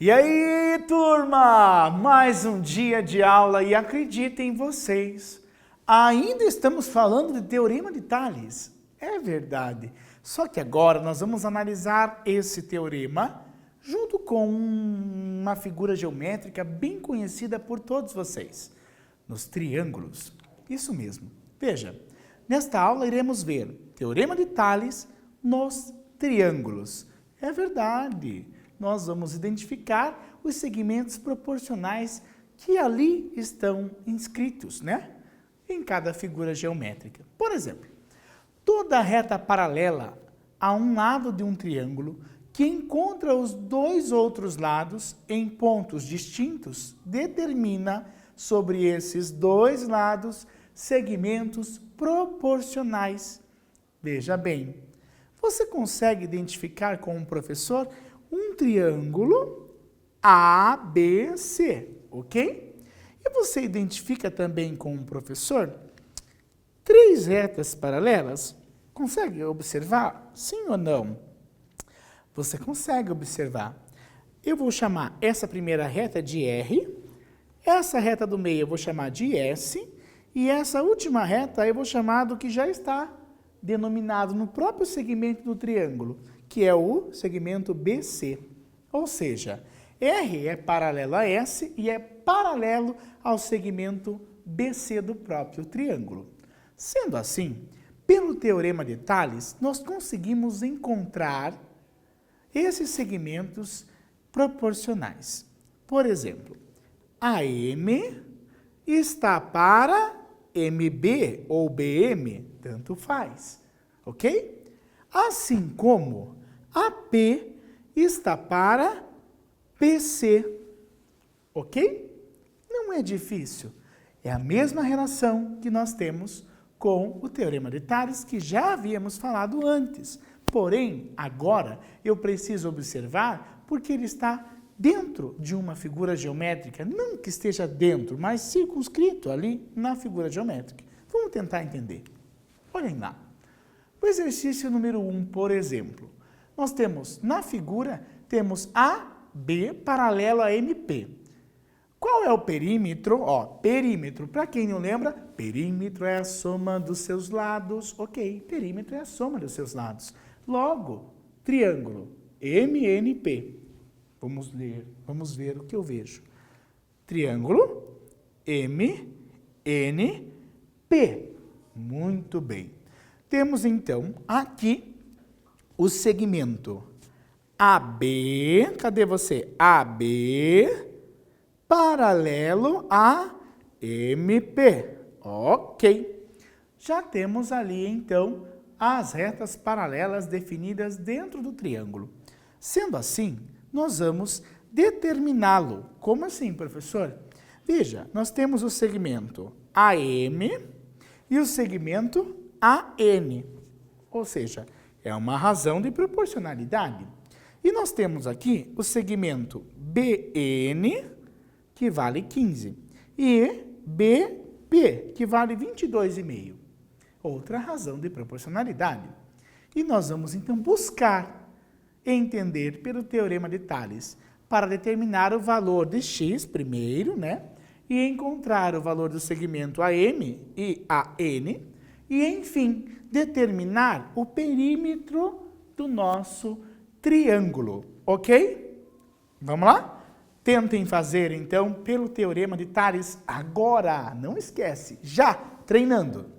E aí, turma? Mais um dia de aula e acreditem vocês, ainda estamos falando de Teorema de Tales. É verdade. Só que agora nós vamos analisar esse teorema junto com uma figura geométrica bem conhecida por todos vocês, nos triângulos. Isso mesmo. Veja, nesta aula iremos ver Teorema de Tales nos triângulos. É verdade. Nós vamos identificar os segmentos proporcionais que ali estão inscritos, né? Em cada figura geométrica. Por exemplo, toda reta paralela a um lado de um triângulo que encontra os dois outros lados em pontos distintos determina sobre esses dois lados segmentos proporcionais. Veja bem, você consegue identificar com o professor um triângulo ABC, ok? E você identifica também com o professor três retas paralelas? Consegue observar? Sim ou não? Você consegue observar. Eu vou chamar essa primeira reta de R, essa reta do meio eu vou chamar de S, e essa última reta eu vou chamar do que já está denominado no próprio segmento do triângulo, que é o segmento BC. Ou seja, R é paralelo a S e é paralelo ao segmento BC do próprio triângulo. Sendo assim, pelo Teorema de Tales, nós conseguimos encontrar esses segmentos proporcionais. Por exemplo, AM está para MB ou BM, tanto faz, ok? Assim como AP está para PC, ok? Não é difícil. É a mesma relação que nós temos com o Teorema de Tales, que já havíamos falado antes. Porém, agora eu preciso observar porque ele está dentro de uma figura geométrica, não que esteja dentro, mas circunscrito ali na figura geométrica. Vamos tentar entender. Olhem lá. O exercício número 1, por exemplo, nós temos na figura, temos AB paralelo a MP. Qual é o perímetro? Ó, perímetro, para quem não lembra, perímetro é a soma dos seus lados. Ok, perímetro é a soma dos seus lados. Logo, triângulo MNP. Vamos ler, vamos ver o que eu vejo. Triângulo MNP. Muito bem. Temos então aqui o segmento AB. Cadê você? AB paralelo a MP. Ok. Já temos ali então as retas paralelas definidas dentro do triângulo. Sendo assim, nós vamos determiná-lo. Como assim, professor? Veja, nós temos o segmento AM e o segmento AN. Ou seja, é uma razão de proporcionalidade. E nós temos aqui o segmento BN, que vale 15, e BP, que vale 22,5. Outra razão de proporcionalidade. E nós vamos então buscar entender pelo Teorema de Tales para determinar o valor de x primeiro, né? E encontrar o valor do segmento AM e AN e, enfim, determinar o perímetro do nosso triângulo, ok? Vamos lá? Tentem fazer, então, pelo Teorema de Tales agora. Não esquece, já treinando.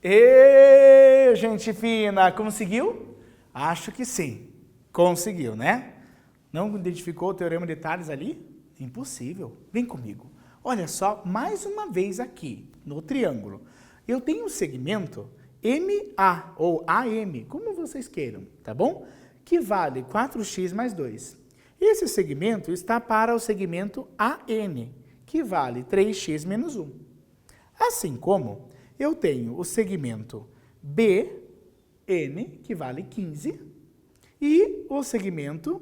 Ê, gente fina, conseguiu? Acho que sim. Conseguiu, né? Não identificou o teorema de Tales ali? Impossível. Vem comigo. Olha só, mais uma vez aqui, no triângulo. Eu tenho um segmento MA, ou AM, como vocês queiram, tá bom? Que vale 4x mais 2. Esse segmento está para o segmento AN, que vale 3x menos 1. Assim como eu tenho o segmento BN, que vale 15, e o segmento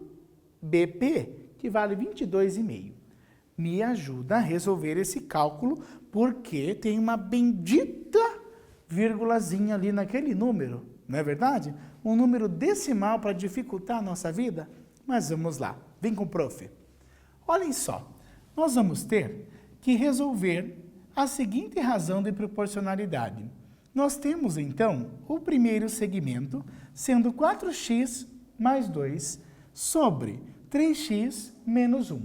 BP, que vale 22,5. Me ajuda a resolver esse cálculo, porque tem uma bendita vírgulazinha ali naquele número, não é verdade? Um número decimal para dificultar a nossa vida. Mas vamos lá, vem com o prof. Olhem só, nós vamos ter que resolver a seguinte razão de proporcionalidade. Nós temos, então, o primeiro segmento sendo 4x mais 2 sobre 3x menos 1.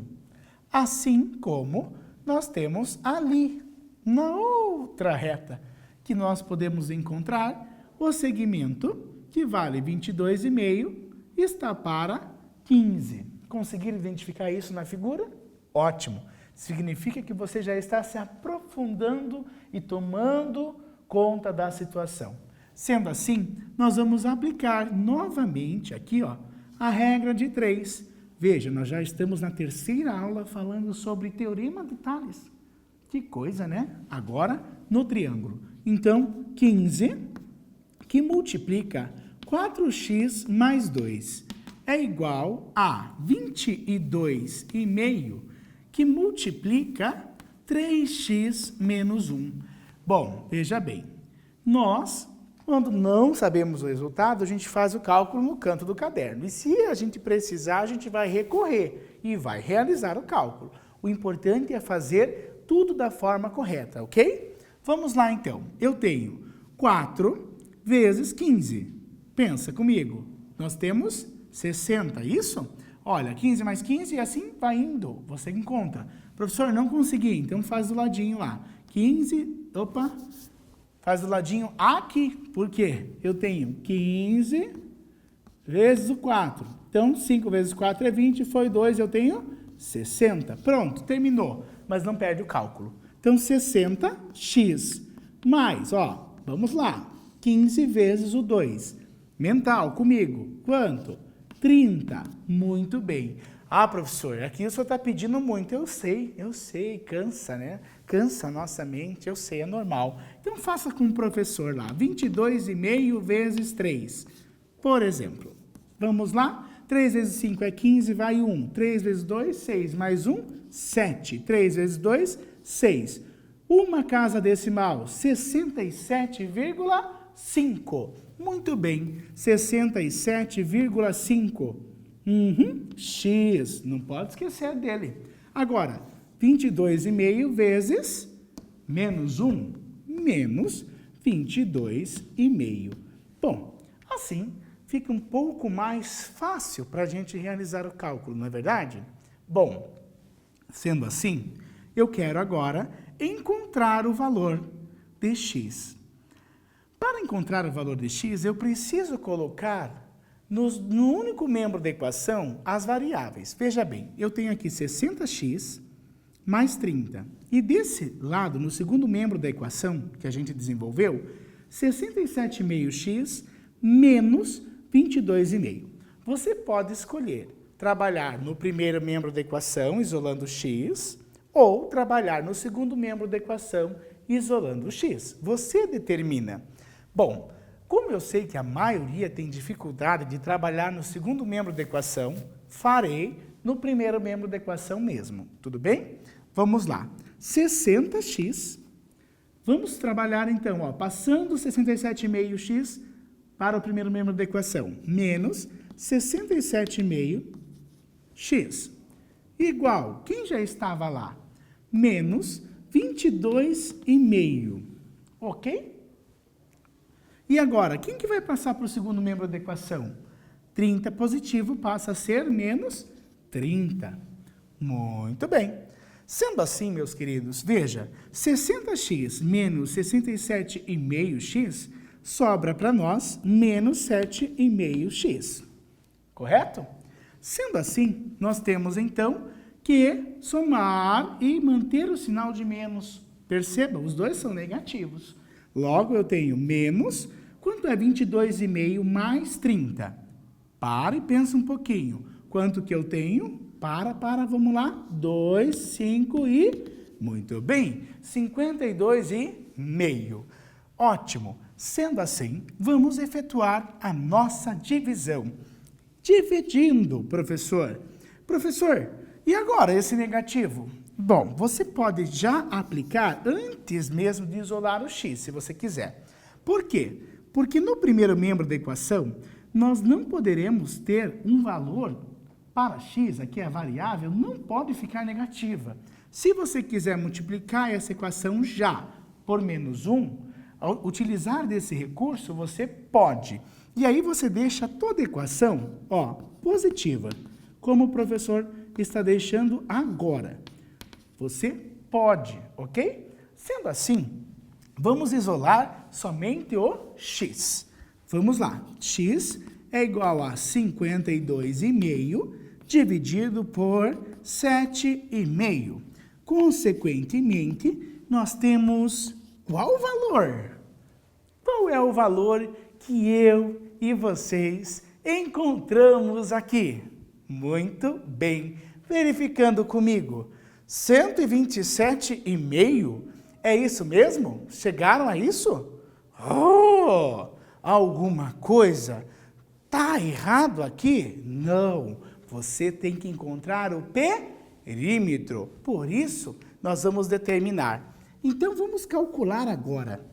Assim como nós temos ali, na outra reta, que nós podemos encontrar o segmento que vale 22,5 está para 15. Conseguiram identificar isso na figura? Ótimo! Significa que você já está se aprofundando e tomando conta da situação. Sendo assim, nós vamos aplicar novamente aqui, ó, a regra de 3. Veja, nós já estamos na terceira aula falando sobre teorema de Tales. Que coisa, né? Agora, no triângulo. Então, 15, que multiplica 4x mais 2, é igual a 22,5, que multiplica 3x menos 1. Bom, veja bem, nós, quando não sabemos o resultado, a gente faz o cálculo no canto do caderno. E se a gente precisar, a gente vai recorrer e vai realizar o cálculo. O importante é fazer tudo da forma correta, ok? Vamos lá, então. Eu tenho 4 vezes 15. Pensa comigo. Nós temos 60, isso? Olha, 15 mais 15 e assim vai indo. Você encontra. Professor, não consegui, então faz do ladinho lá. 15, opa, faz do ladinho aqui. Por quê? Eu tenho 15 vezes o 4. Então, 5 vezes 4 é 20, foi 2, eu tenho 60. Pronto, terminou. Mas não perde o cálculo. Então, 60x mais, ó, vamos lá, 15 vezes o 2. Mental, comigo, quanto? 30. Muito bem. Ah, professor, aqui o senhor está pedindo muito. Eu sei, cansa, né? Cansa a nossa mente, eu sei, é normal. Então, faça com o professor lá, 22,5 vezes 3. Por exemplo, vamos lá? 3 vezes 5 é 15, vai 1. 3 vezes 2, 6. Mais 1, 7. 3 vezes 2, 6. Uma casa decimal, 67,5. Muito bem, 67,5. X, não pode esquecer dele. Agora, 22,5 vezes menos 1, menos 22,5. Bom, assim fica um pouco mais fácil para a gente realizar o cálculo, não é verdade? Bom, sendo assim, eu quero agora encontrar o valor de x. Para encontrar o valor de x, eu preciso colocar no único membro da equação as variáveis. Veja bem, eu tenho aqui 60x mais 30. E desse lado, no segundo membro da equação que a gente desenvolveu, 67,5x menos 22,5. Você pode escolher trabalhar no primeiro membro da equação, isolando x, ou trabalhar no segundo membro da equação isolando o x. Você determina. Bom, como eu sei que a maioria tem dificuldade de trabalhar no segundo membro da equação, farei no primeiro membro da equação mesmo. Tudo bem? Vamos lá. 60x. Vamos trabalhar então, ó, passando 67,5x para o primeiro membro da equação, menos 67,5x. Igual, quem já estava lá? Menos 22,5. Ok? E agora, quem que vai passar para o segundo membro da equação? 30 positivo passa a ser menos 30. Muito bem. Sendo assim, meus queridos, veja, 60x menos 67,5x sobra para nós menos 7,5x. Correto? Sendo assim, nós temos então que somar e manter o sinal de menos. Perceba, os dois são negativos. Logo, eu tenho menos, quanto é 22,5 mais 30? Para e pensa um pouquinho. Quanto que eu tenho? Vamos lá. 2, 5 e... Muito bem, 52,5. Ótimo. Sendo assim, vamos efetuar a nossa divisão. Dividindo, professor. Professor, e agora esse negativo? Bom, você pode já aplicar antes mesmo de isolar o x, se você quiser. Por quê? Porque no primeiro membro da equação, nós não poderemos ter um valor para x, aqui é a variável, não pode ficar negativa. Se você quiser multiplicar essa equação já por menos 1, ao utilizar desse recurso, você pode. E aí você deixa toda a equação, ó, positiva, como o professor está deixando agora. Você pode, ok? Sendo assim, vamos isolar somente o x. Vamos lá. X é igual a 52,5 dividido por 7,5. Consequentemente, nós temos qual valor? Qual é o valor que eu e vocês encontramos aqui? Muito bem. Verificando comigo. 127,5? É isso mesmo? Chegaram a isso? Oh! Alguma coisa tá errado aqui? Não. Você tem que encontrar o perímetro. Por isso, nós vamos determinar. Então, vamos calcular agora.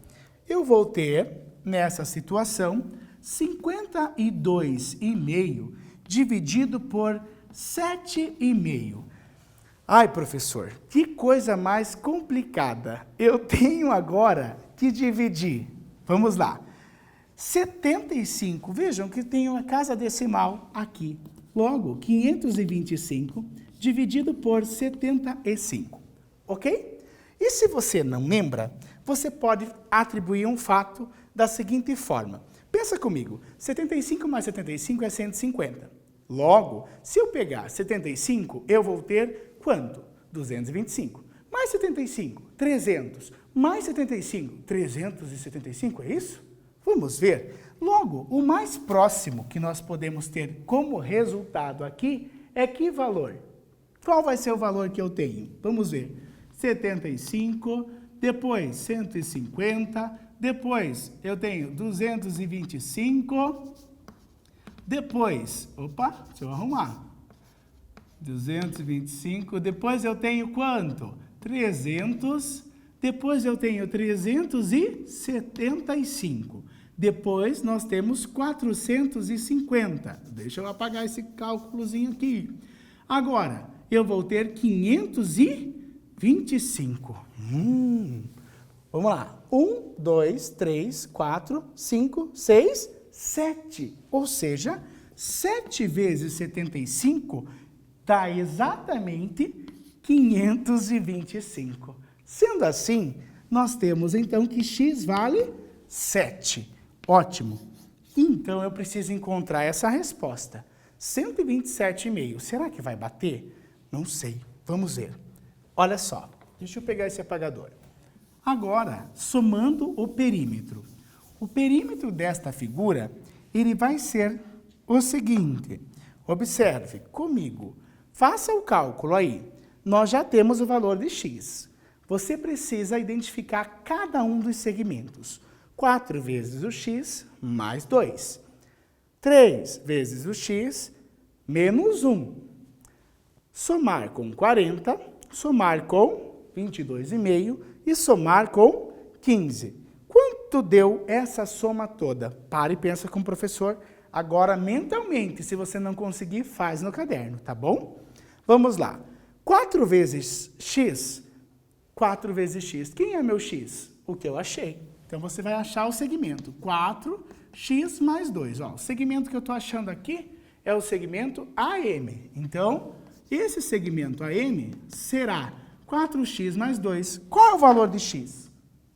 Eu vou ter, nessa situação, 52,5 dividido por 7,5. Ai, professor, que coisa mais complicada. Eu tenho agora que dividir. Vamos lá. 75, vejam que tem uma casa decimal aqui. Logo, 525 dividido por 75, ok? E se você não lembra, você pode atribuir um fato da seguinte forma. Pensa comigo, 75 mais 75 é 150. Logo, se eu pegar 75, eu vou ter quanto? 225. Mais 75, 300. Mais 75, 375, é isso? Vamos ver. Logo, o mais próximo que nós podemos ter como resultado aqui é que valor? Qual vai ser o valor que eu tenho? Vamos ver. 75, depois 150, depois eu tenho 225, depois, opa, deixa eu arrumar. 225, depois eu tenho quanto? 300, depois eu tenho 375. Depois nós temos 450. Deixa eu apagar esse cálculozinho aqui. Agora, eu vou ter 525. Vamos lá. 1, 2, 3, 4, 5, 6, 7. Ou seja, 7 vezes 75 dá exatamente 525. Sendo assim, nós temos então que x vale 7. Ótimo. Então, eu preciso encontrar essa resposta. 127,5. Será que vai bater? Não sei. Vamos ver. Olha só. Deixa eu pegar esse apagador. Agora, somando o perímetro. O perímetro desta figura, ele vai ser o seguinte. Observe comigo. Faça o cálculo aí. nós já temos o valor de x. Você precisa identificar cada um dos segmentos. 4 vezes o x mais 2. 3 vezes o x menos 1. Somar com 40, somar com 22,5 e somar com 15. Quanto deu essa soma toda? Para e pensa com o professor. Agora, mentalmente, se você não conseguir, faz no caderno, tá bom? Vamos lá. 4 vezes x. 4 vezes x. Quem é meu x? O que eu achei. Então, você vai achar o segmento. 4x mais 2. Ó, o segmento que eu estou achando aqui é o segmento AM. Então, esse segmento AM será 4x mais 2. Qual é o valor de x?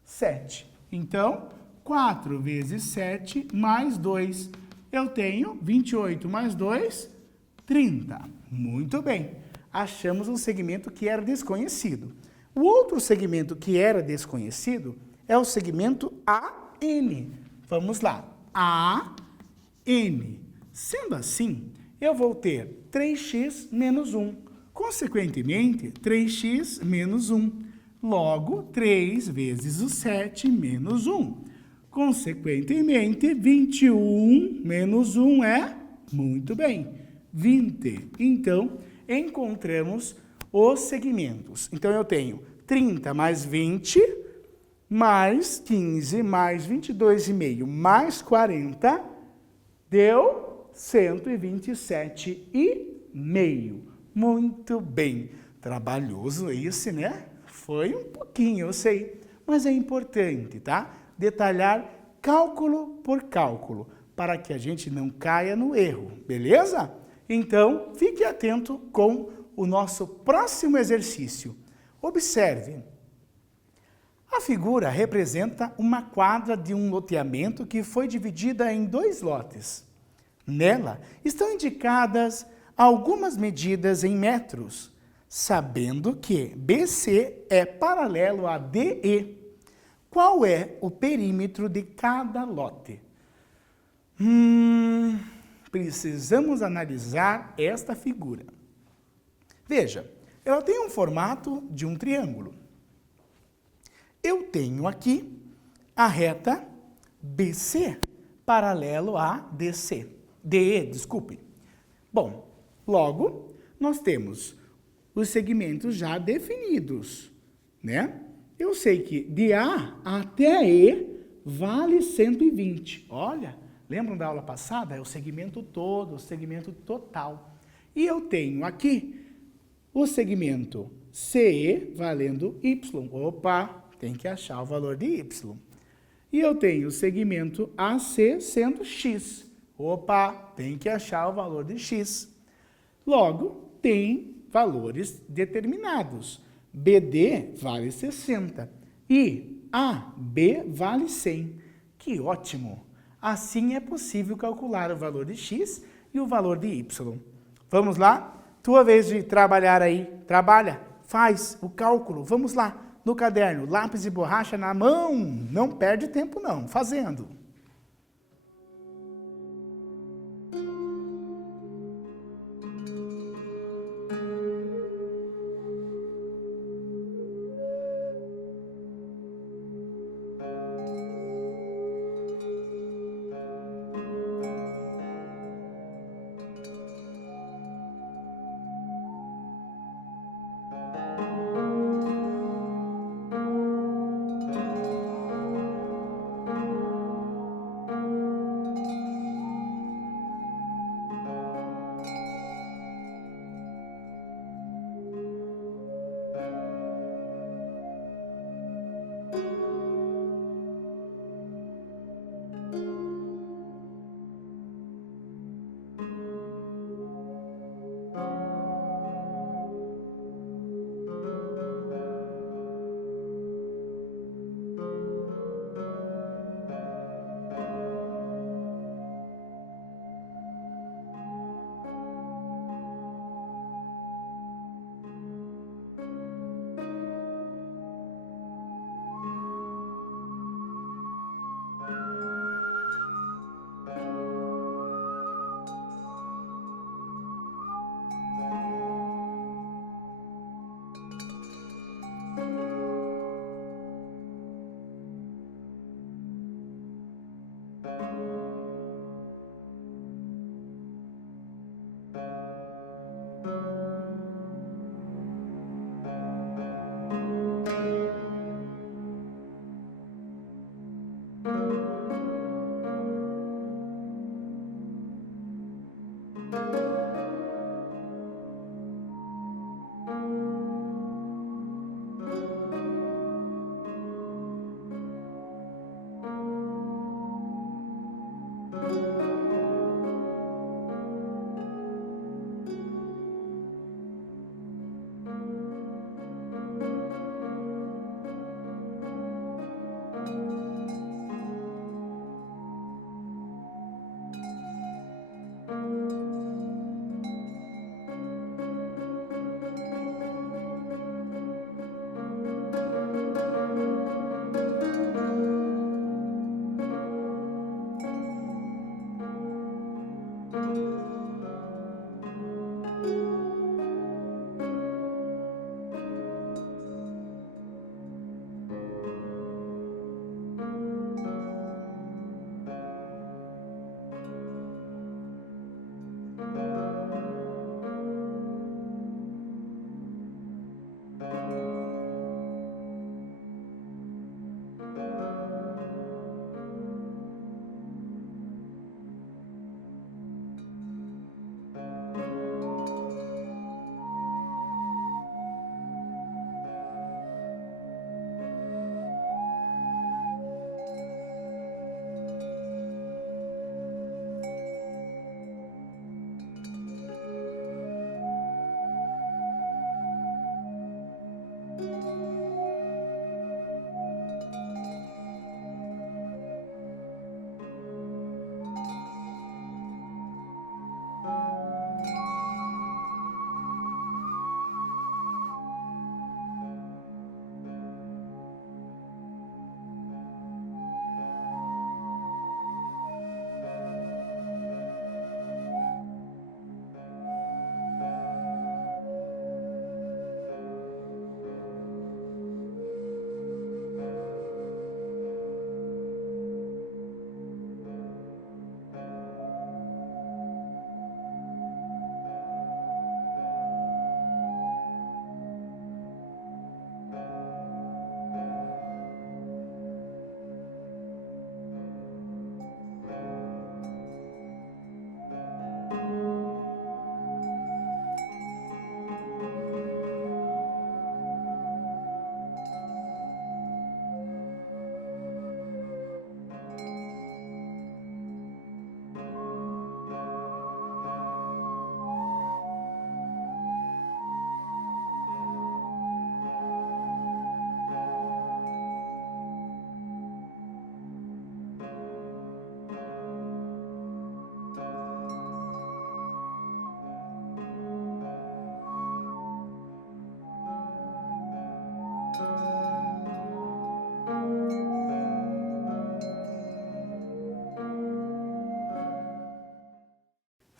7. Então, 4 vezes 7 mais 2. Eu tenho 28 mais 2, 30. Muito bem. Achamos um segmento que era desconhecido. O outro segmento que era desconhecido é o segmento AN. Vamos lá. AN. Sendo assim, eu vou ter 3x menos 1. Consequentemente, 3x menos 1. Logo, 3 vezes o 7 menos 1. Consequentemente, 21 menos 1 é, muito bem, 20. Então, encontramos os segmentos. Então, eu tenho 30 mais 20, mais 15, mais 22,5, mais 40, deu 127,5. Muito bem. Trabalhoso esse, né? Foi um pouquinho, eu sei, mas é importante, tá? Detalhar cálculo por cálculo, para que a gente não caia no erro, beleza? Então, fique atento com o nosso próximo exercício. Observe. A figura representa uma quadra de um loteamento que foi dividida em 2 lotes. Nela estão indicadas algumas medidas em metros, sabendo que BC é paralelo a DE. Qual é o perímetro de cada lote? Precisamos analisar esta figura. Veja, ela tem um formato de um triângulo. Eu tenho aqui a reta BC, paralelo a DC. DE, desculpe. Bom, logo, nós temos os segmentos já definidos, né? Eu sei que de A até E vale 120. Olha, lembram da aula passada? É o segmento todo, o segmento total. E eu tenho aqui o segmento CE valendo Y. Opa, tem que achar o valor de Y. E eu tenho o segmento AC sendo X. Opa, tem que achar o valor de X. Logo, tem valores determinados. BD vale 60 e AB vale 100. Que ótimo! Assim é possível calcular o valor de x e o valor de y. Vamos lá? Tua vez de trabalhar aí. Trabalha, faz o cálculo. Vamos lá, no caderno, lápis e borracha na mão. Não perde tempo não, fazendo.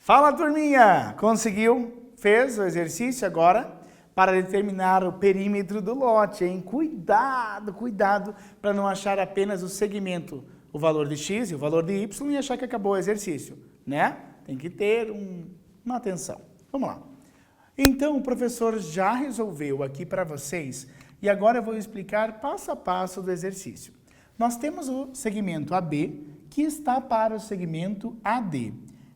Fala, turminha! Conseguiu? Fez o exercício agora para determinar o perímetro do lote, hein? Cuidado, cuidado para não achar apenas o segmento, o valor de x e o valor de y e achar que acabou o exercício, né? Tem que ter uma atenção. Vamos lá. Então, o professor já resolveu aqui para vocês e agora eu vou explicar passo a passo do exercício. Nós temos o segmento AB que está para o segmento AD.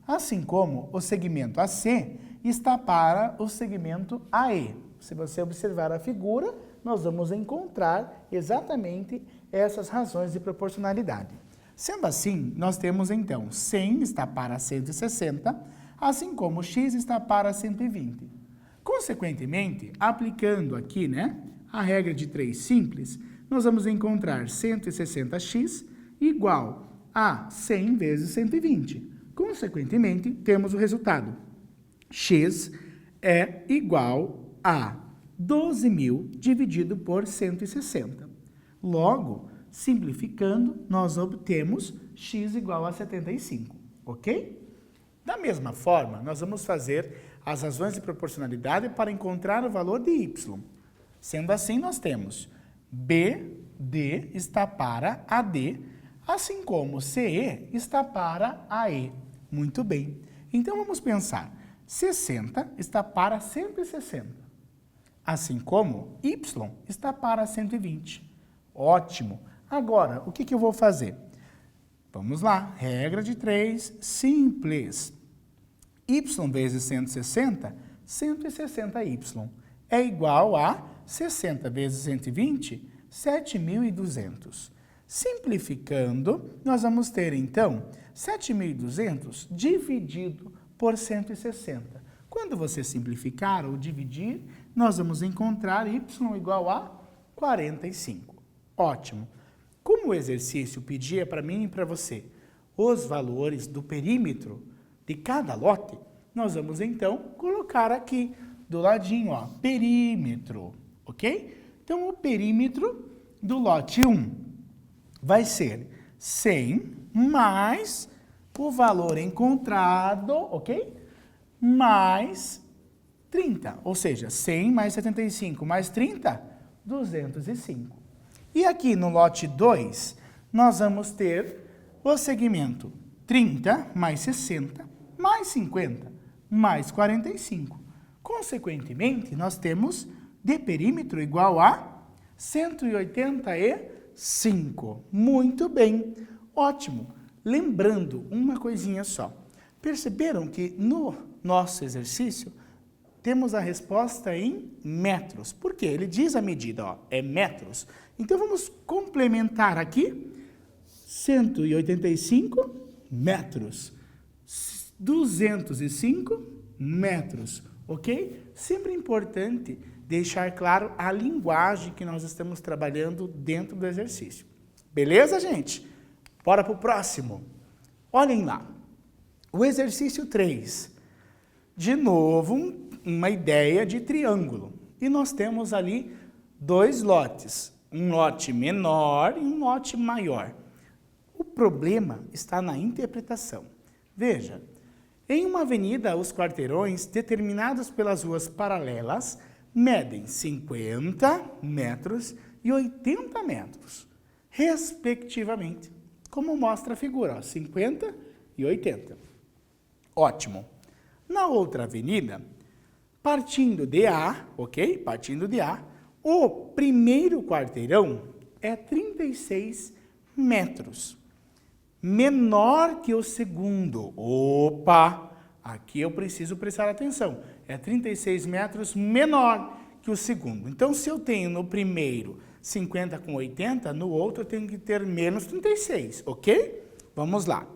Assim como o segmento AC está para o segmento AE. Se você observar a figura, nós vamos encontrar exatamente essas razões de proporcionalidade. Sendo assim, nós temos então 100 está para 160, assim como x está para 120. Consequentemente, aplicando aqui, a regra de 3 simples, nós vamos encontrar 160x igual a 100 vezes 120. Consequentemente, temos o resultado. X é igual a 12.000 dividido por 160. Logo, simplificando, nós obtemos x igual a 75, ok? Da mesma forma, nós vamos fazer as razões de proporcionalidade para encontrar o valor de y. Sendo assim, nós temos BD está para AD, assim como CE está para AE. Muito bem. Então, vamos pensar. 60 está para 160, assim como y está para 120. Ótimo. Agora, o que eu vou fazer? Vamos lá. Regra de 3, simples. Y vezes 160, 160y. É igual a 60 vezes 120, 7.200. Simplificando, nós vamos ter, então, 7.200 dividido por 160. Quando você simplificar ou dividir, nós vamos encontrar y igual a 45. Ótimo. Como o exercício pedia para mim e para você os valores do perímetro de cada lote, nós vamos, então, colocar aqui do ladinho, ó, perímetro, ok? Então, o perímetro do lote 1 vai ser 100 mais o valor encontrado, ok? Mais 30, ou seja, 100 mais 75 mais 30, 205. E aqui no lote 2, nós vamos ter o segmento 30 mais 60 mais 50 mais 45. Consequentemente, nós temos de perímetro igual a 185. Muito bem, ótimo. Lembrando uma coisinha só. Perceberam que no nosso exercício temos a resposta em metros. Por quê? Ele diz a medida, ó, é metros. Então vamos complementar aqui. 185 metros. 205 metros, ok? Sempre importante deixar claro a linguagem que nós estamos trabalhando dentro do exercício. Beleza, gente? Bora para o próximo. Olhem lá. O exercício 3. De novo, uma ideia de triângulo. E nós temos ali dois lotes. Um lote menor e um lote maior. O problema está na interpretação. Veja, em uma avenida, os quarteirões determinados pelas ruas paralelas medem 50 metros e 80 metros, respectivamente, como mostra a figura, ó, 50 e 80. Ótimo. Na outra avenida, partindo de A, ok? Partindo de A, o primeiro quarteirão é 36 metros. Menor que o segundo. Opa! Aqui eu preciso prestar atenção. É 36 metros menor que o segundo. Então, se eu tenho no primeiro 50 com 80, no outro eu tenho que ter menos 36, ok? Vamos lá.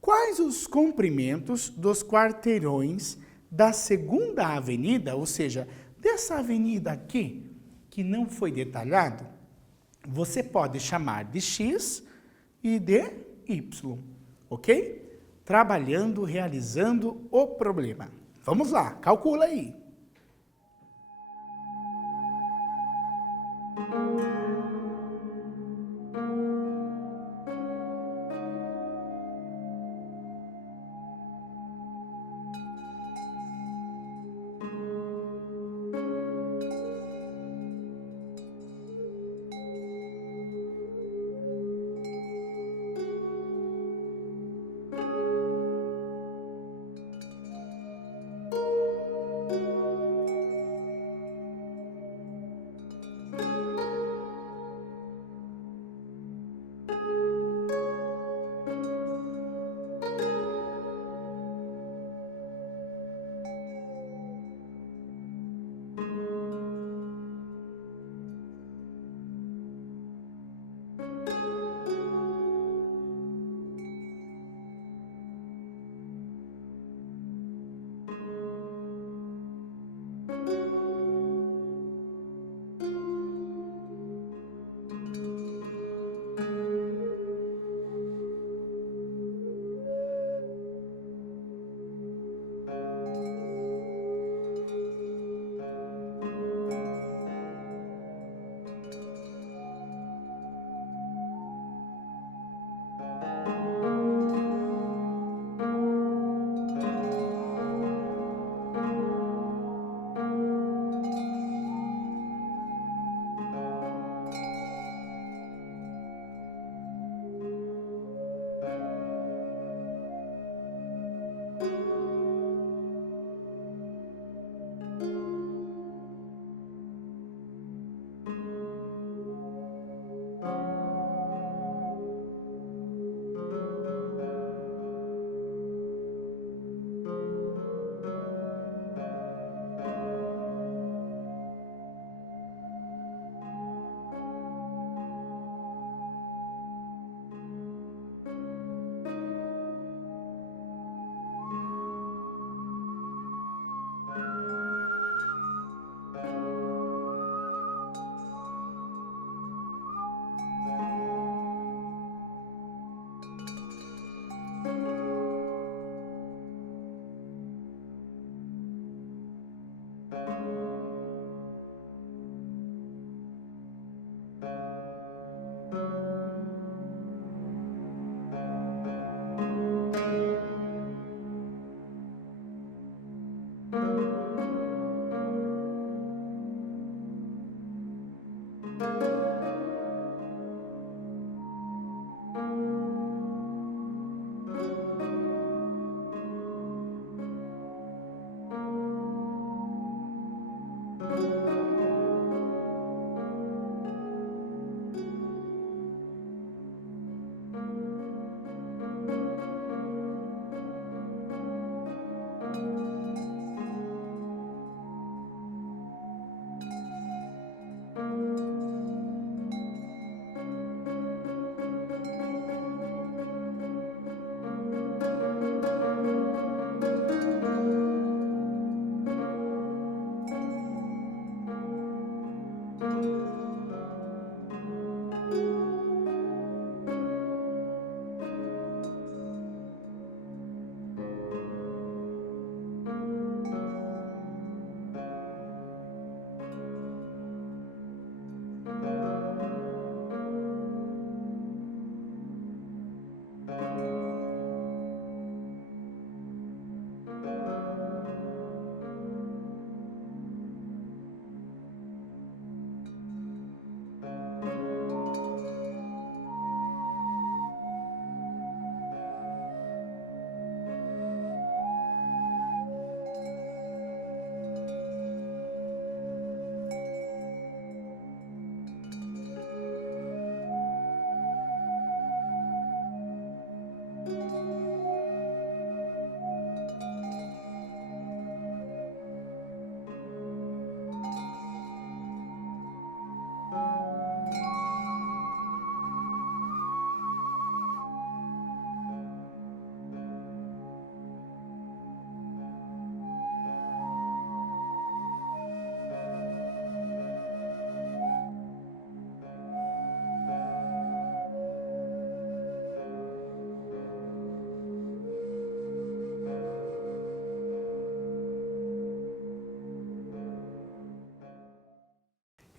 Quais os comprimentos dos quarteirões da segunda avenida, ou seja, dessa avenida aqui, que não foi detalhado, você pode chamar de X e de Y, ok? Trabalhando, realizando o problema. Vamos lá, calcula aí.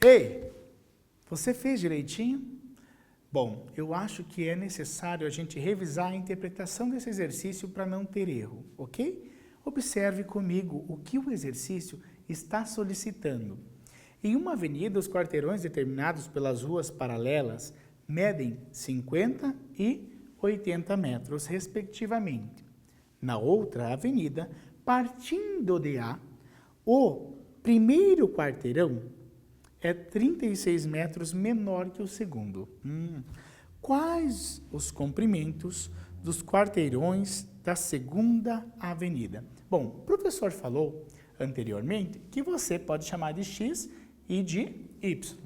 Ei, você fez direitinho? Bom, eu acho que é necessário a gente revisar a interpretação desse exercício para não ter erro, ok? Observe comigo o que o exercício está solicitando. Em uma avenida, os quarteirões determinados pelas ruas paralelas medem 50 e 80 metros, respectivamente. Na outra avenida, partindo de A, o primeiro quarteirão é 36 metros menor que o segundo. Quais os comprimentos dos quarteirões da segunda avenida? Bom, o professor falou anteriormente que você pode chamar de x e de y,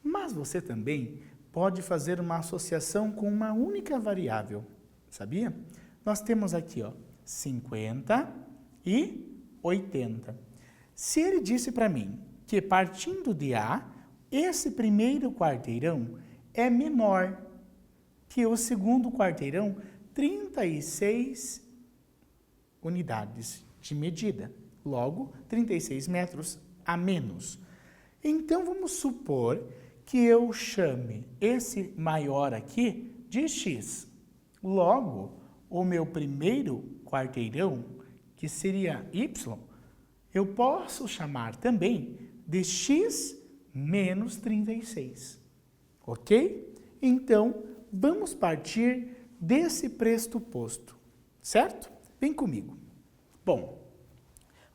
mas você também pode fazer uma associação com uma única variável, sabia? Nós temos aqui, ó, 50 e 80. Se ele disse para mim que partindo de A, esse primeiro quarteirão é menor que o segundo quarteirão, 36 unidades de medida. Logo, 36 metros a menos. Então, vamos supor que eu chame esse maior aqui de x. Logo, o meu primeiro quarteirão, que seria y, eu posso chamar também de x menos 36, ok? Então, vamos partir desse pressuposto, certo? Vem comigo. Bom,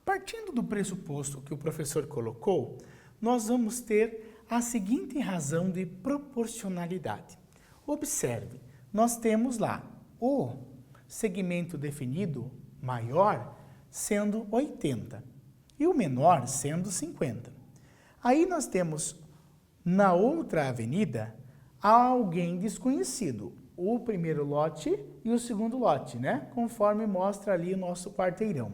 partindo do pressuposto que o professor colocou, nós vamos ter a seguinte razão de proporcionalidade. Observe, nós temos lá o segmento definido maior sendo 80 e o menor sendo 50. Aí nós temos na outra avenida alguém desconhecido, o primeiro lote e o segundo lote, né? Conforme mostra ali o nosso quarteirão.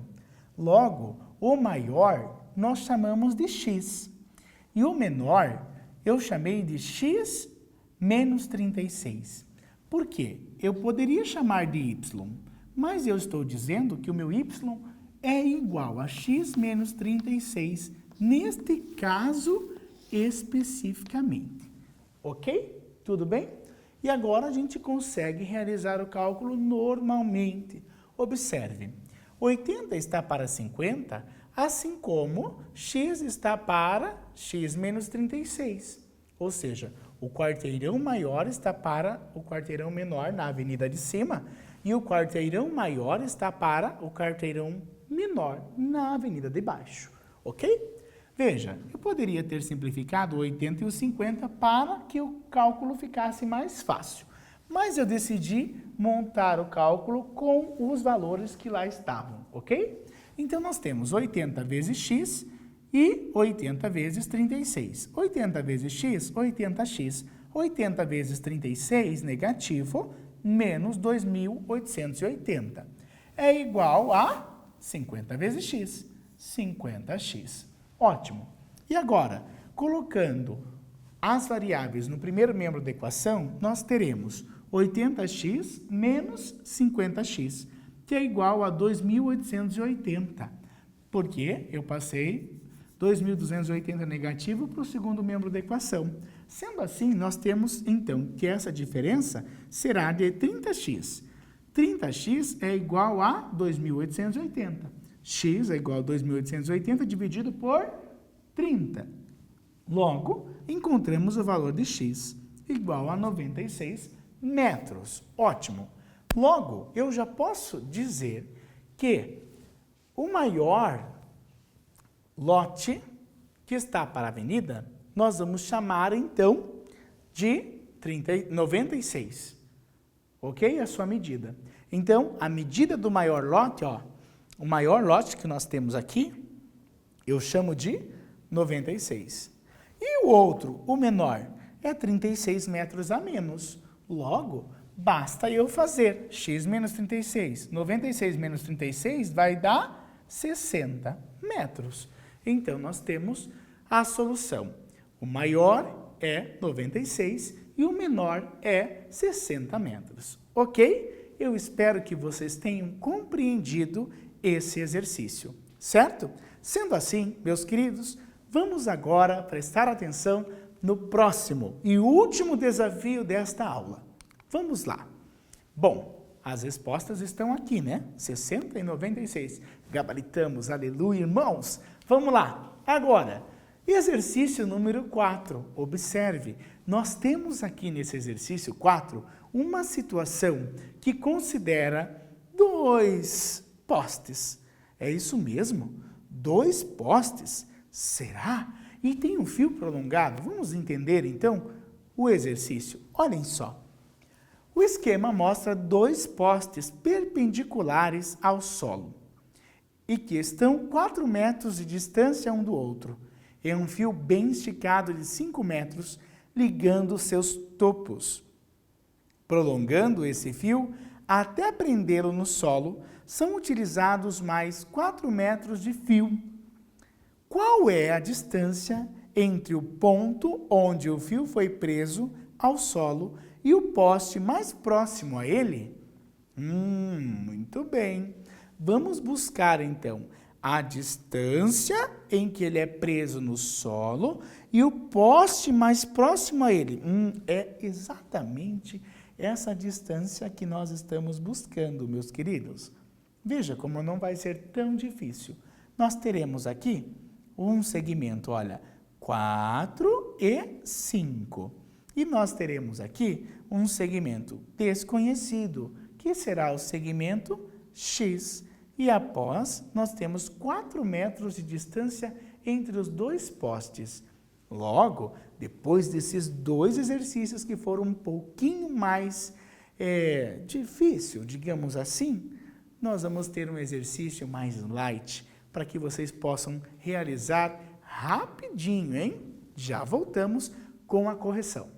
Logo, o maior nós chamamos de x e o menor eu chamei de x menos 36. Por quê? Eu poderia chamar de y, mas eu estou dizendo que o meu y é igual a x menos 36, neste caso especificamente. Ok? Tudo bem? E agora a gente consegue realizar o cálculo normalmente. Observe, 80 está para 50, assim como x está para x menos 36. Ou seja, o quarteirão maior está para o quarteirão menor na avenida de cima e o quarteirão maior está para o quarteirão menor na avenida de baixo, ok? Veja, eu poderia ter simplificado o 80 e o 50 para que o cálculo ficasse mais fácil, mas eu decidi montar o cálculo com os valores que lá estavam, ok? Então, nós temos 80 vezes x e 80 vezes 36. 80 vezes x, 80x. 80 vezes 36, negativo, menos 2.880. É igual a 50 vezes x, 50x. Ótimo. E agora, colocando as variáveis no primeiro membro da equação, nós teremos 80x menos 50x, que é igual a 2.880, porque eu passei 2.280 negativo para o segundo membro da equação. Sendo assim, nós temos, então, que essa diferença será de 30x. 30x é igual a 2.880. X é igual a 2.880 dividido por 30. Logo, encontramos o valor de x igual a 96 metros. Ótimo. Logo, eu já posso dizer que o maior lote que está para a avenida, nós vamos chamar, então, de 96. Ok? A sua medida. Então, a medida do maior lote, ó, o maior lote que nós temos aqui, eu chamo de 96. E o outro, o menor, é 36 metros a menos. Logo, basta eu fazer x menos 36. 96 menos 36 vai dar 60 metros. Então, nós temos a solução. O maior é 96 e o menor é 60 metros. Ok? Eu espero que vocês tenham compreendido esse exercício, certo? Sendo assim, meus queridos, Vamos agora prestar atenção no próximo e último desafio desta aula. Vamos lá. Bom, as respostas estão aqui, né? 60 e 96. Gabaritamos, aleluia, irmãos. Vamos lá. Agora, exercício número 4. Observe, nós temos aqui nesse exercício 4 uma situação que considera 2 postes. É isso mesmo? 2 postes? Será? E tem um fio prolongado. Vamos entender, então, o exercício. Olhem só. O esquema mostra 2 postes perpendiculares ao solo e que estão 4 metros de distância um do outro. É um fio bem esticado de 5 metros ligando seus topos. Prolongando esse fio até prendê-lo no solo, são utilizados mais 4 metros de fio. Qual é a distância entre o ponto onde o fio foi preso ao solo e o poste mais próximo a ele? Muito bem. Vamos buscar, então, a distância em que ele é preso no solo e o poste mais próximo a ele. É exatamente essa distância que nós estamos buscando, meus queridos. Veja como não vai ser tão difícil. Nós teremos aqui um segmento, olha, 4 e 5. E nós teremos aqui um segmento desconhecido, que será o segmento X. E após, nós temos 4 metros de distância entre os 2 postes. Logo, depois desses 2 exercícios que foram um pouquinho mais difícil, digamos assim, nós vamos ter um exercício mais light para que vocês possam realizar rapidinho, hein? Já voltamos com a correção.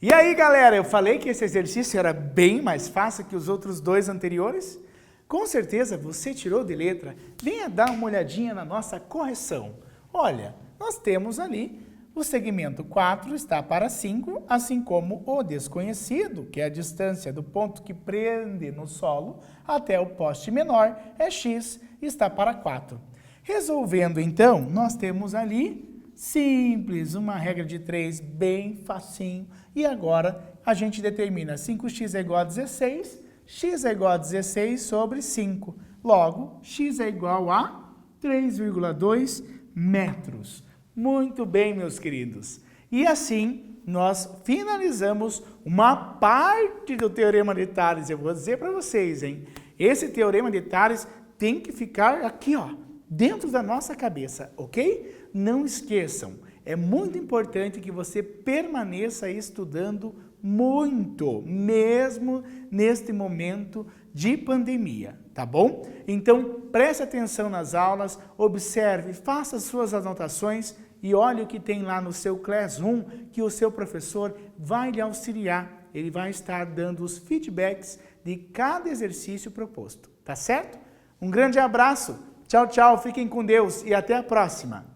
E aí, galera, eu falei que esse exercício era bem mais fácil que os outros dois anteriores? Com certeza você tirou de letra. Venha dar uma olhadinha na nossa correção. Olha, nós temos ali o segmento 4 está para 5, assim como o desconhecido, que é a distância do ponto que prende no solo até o poste menor, é x, está para 4. Resolvendo então, nós temos ali simples, uma regra de 3 bem facinho. E agora a gente determina 5x é igual a 16, x é igual a 16 sobre 5. Logo, x é igual a 3,2 metros. Muito bem, meus queridos. E assim, nós finalizamos uma parte do Teorema de Tales. Eu vou dizer para vocês, hein? Esse Teorema de Tales tem que ficar aqui, ó, dentro da nossa cabeça, ok? Não esqueçam, é muito importante que você permaneça estudando muito, mesmo neste momento de pandemia, tá bom? Então, preste atenção nas aulas, observe, faça suas anotações e olhe o que tem lá no seu Classroom, que o seu professor vai lhe auxiliar. Ele vai estar dando os feedbacks de cada exercício proposto, tá certo? Um grande abraço, tchau, tchau, fiquem com Deus e até a próxima!